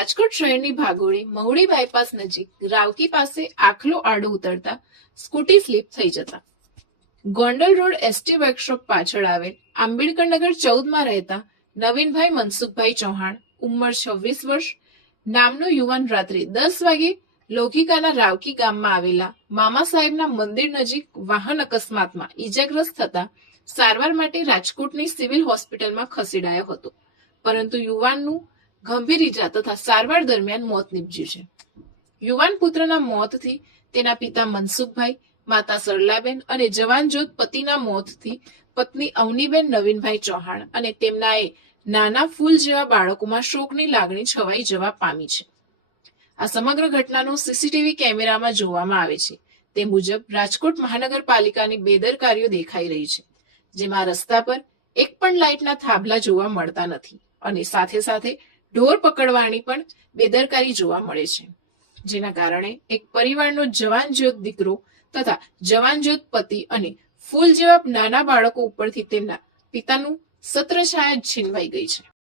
રાજકોટ શહેરની ભાગોળે મહુડી બાયપાસ નજીક રાવકી પાસે આખલો આડો ઉતરતા સ્કૂટી સ્લીપ થઈ જતા ગોંડલ રોડ એસટી વર્કશોપ પાછળ આવેલ આંબેડકરનગર 14 માં રહેતા નવીનભાઈ મનસુખભાઈ ચૌહાણ ઉંમર 26 વર્ષ નામનો યુવાન રાત્રે 10 વાગે લોધિકાના રાવકી ગામમાં આવેલા મામા સાહેબના મંદિર નજીક વાહન અકસ્માતમાં ઈજાગ્રસ્ત થતા સારવાર માટે રાજકોટની સિવિલ હોસ્પિટલમાં ખસેડાયો હતો, પરંતુ યુવાનનું ગંભીર ઈજા તથા સારવાર દરમિયાન મોત નીપજ્યું છે. યુવાન પુત્રના મોતથી તેના પિતા મનસુખભાઈ, માતા સરલાબેન અને જવાનજોત પતિના મોતથી પત્ની અવનીબેન નવીનભાઈ ચૌહાણ અને તેમના નાના ફૂલ જેવા બાળકોમાં શોકની લાગણી છવાઈ જવા પામી છે. આ સમગ્ર ઘટનાનો સીસીટીવી કેમેરામાં જોવામાં આવે છે. તે મુજબ રાજકોટ મહાનગરપાલિકાની બેદરકારીઓ દેખાઈ રહી છે, જેમાં રસ્તા પર એક પણ લાઇટના થાંભલા જોવા મળતા નથી અને સાથે સાથે ઢોર પકડવાની પણ બેદરકારી જોવા મળે છે, જેના કારણે એક પરિવારનો જવાનજ્યોત દીકરો તથા જવાનજ્યોત પતિ અને ફૂલ જેવા નાના બાળકો ઉપરથી તેમના પિતાનું છત્રછાયા છીનવાઈ ગઈ છે.